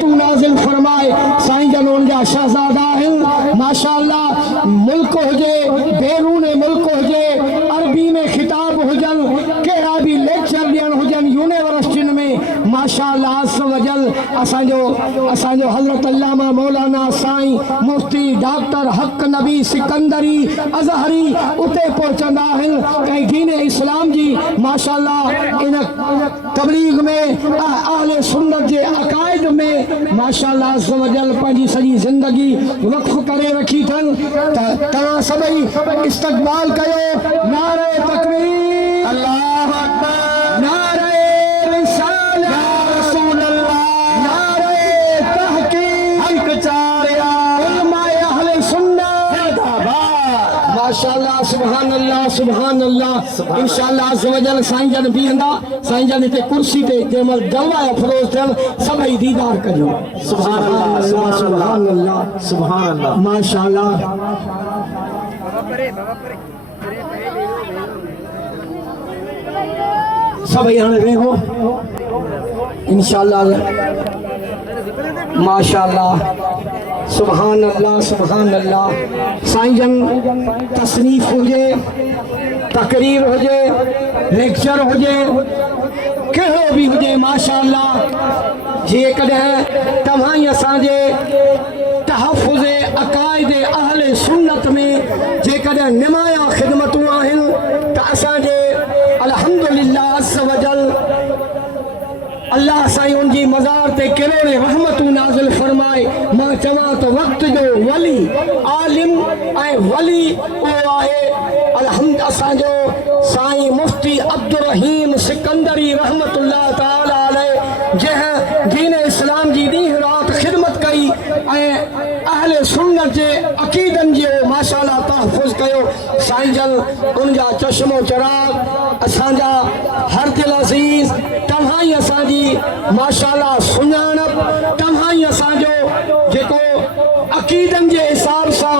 तू नाज़िल फरमाए साईं जन उनजा शहजादा आहिनि माशाअल्लाह। मुल्क हुजे बैरून मुल्क हुजे अरबी में खिताब हुजनि कहिड़ा बि लेक्चर ॾियण हुजनि यूनिवर्सिटियुनि में माशाअल्लाह अज़ वजल असांजो हज़रत अल्लामा मौलाना साईं मुफ्ती डॉक्टर हक नबी सिकंदरी अज़हरी उते पहुचंदा आहिनि ऐं दीन इस्लाम जी माशाअल्लाह इन तबलीग में अहले सुन्नत जे अकाइद में माशाअल्लाह अज़ वजल पंहिंजी सॼी ज़िंदगी वक़्फ़ करे रखी अथनि। त तव्हां सभई इस्तक़बाल कयो। नारे तकबीर, अल्लाहु अकबर, नारे रिसालत, या रसूल अल्लाह, नारे तहकीक, हक चारिया, उलमाए अहले सुन्नत जिंदाबाद। माशाअल्लाह सुभान अल्लाह सुभान अल्लाह। इंशाअल्लाह अज़ वजल साईं जन बीहंदा, साईं जन हिते कुर्सी ते जंहिंमहिल दवा अफ़रोज़ थियनि सभई दीदार कजो। सुभान अल्लाह सुभान अल्लाह सुभान अल्लाह माशाअल्लाह। सभई हाणे वेहो इंशाअल्लाह माशाअल्लाह सुभान अल्लाह सुभान अल्लाह। साईं जन तसनीफ़ हुजे, तकरीर हुजे, लेक्चर हुजे, कहिड़ो बि हुजे माशाअल्लाह जेकॾहिं तव्हां ई असांजे तहफ़ुज़ अक़ाइद अहले सुन्नत में जेकॾहिं निमाया ख़िदमतूं आहिनि त असांजे अल्हम्दुलिल्लाह अज़्ज़ वजल अल्लाह साईं उनजी मज़ार ते करोड़े रहमतूं नाज़िल फरमाए। मां चवां त वक़्त जो वली आलिम ऐं वली उहो आहे अलहम्द असांजो साईं मुफ्ती अब्दुर रहीम सिकंदरी रहमतुल्लाह ताला अलैह, जंहिं दीन इस्लाम जी ॾींहुं राति ख़िदमत कई ऐं अहले सुन्नत जे अक़ीदनि जो माशाअल्लाह तहफ़ुज़ कयो। साईं जन उनजा चश्मो चिराग असांजा हर दिल अज़ीज़, तव्हां ई असांजी माशाअल्लाह सुञाणप, तव्हां ई असांजो जेको अक़ीदनि जे हिसाब सां